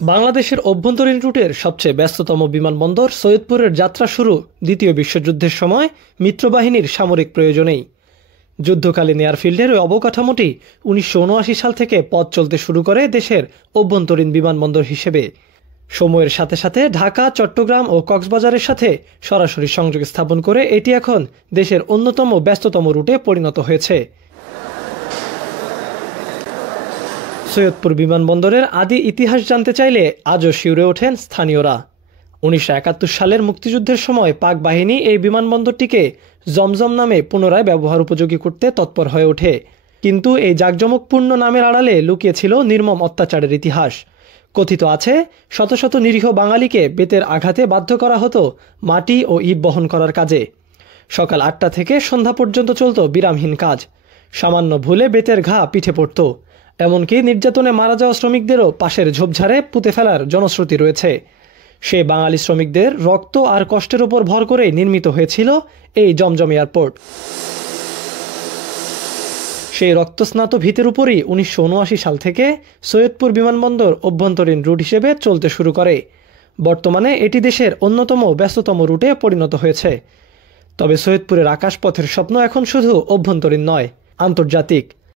বাংলাদেশের অভ্যন্তরীণ রুটের সবচেয়ে ব্যস্ততম বিমানবন্দর সৈয়দপুরের যাত্রা শুরু দ্বিতীয় বিশ্বযুদ্ধের সময় মিত্রবাহিনীর সামরিক প্রয়োজনেই। যুদ্ধকালীন এয়ারফিল্ডের ওই অবকাঠামোটি ১৯৭৯ সাল থেকে পথ চলতে শুরু করে দেশের অভ্যন্তরীণ বিমানবন্দর হিসেবে। সময়ের সাথে সাথে ঢাকা, চট্টগ্রাম ও কক্সবাজারের সাথে সরাসরি সংযোগ স্থাপন করে এটি এখন দেশের অন্যতম ব্যস্ততম রুটে পরিণত হয়েছে। সৈয়দপুর বিমানবন্দরের আদি ইতিহাস জানতে চাইলে আজও শিউরে ওঠেন স্থানীয়রা। ১৯৭১ সালের মুক্তিযুদ্ধের সময় পাক বাহিনী এই বিমানবন্দরটিকে জমজম নামে পুনরায় ব্যবহার উপযোগী করতে তৎপর হয়ে ওঠে। কিন্তু এই জাঁকজমকপূর্ণ নামের আড়ালে লুকিয়ে ছিল নির্মম অত্যাচারের ইতিহাস। কথিত আছে, শত শত নিরীহ বাঙালিকে বেতের আঘাতে বাধ্য করা হতো মাটি ও ইট বহন করার কাজে। সকাল ৮টা থেকে সন্ধ্যা পর্যন্ত চলত বিরামহীন কাজ। সামান্য ভুলে বেতের ঘা পিঠে পড়ত। এমনকি নির্যাতনে মারা যাওয়া শ্রমিকদেরও পাশের ঝোপঝাড়ে পুঁতে ফেলার জনশ্রুতি রয়েছে। সে বাঙালি শ্রমিকদের রক্ত আর কষ্টের উপর ভর করে নির্মিত হয়েছিল এই জমজম এয়ারপোর্ট। সেই রক্তস্নাত ভিতের উপরই ১৯৭৯ সাল থেকে সৈয়দপুর বিমানবন্দর অভ্যন্তরীণ রুট হিসেবে চলতে শুরু করে। বর্তমানে এটি দেশের অন্যতম ব্যস্ততম রুটে পরিণত হয়েছে। তবে সৈয়দপুরের আকাশপথের স্বপ্ন এখন শুধু অভ্যন্তরীণ নয়, আন্তর্জাতিক।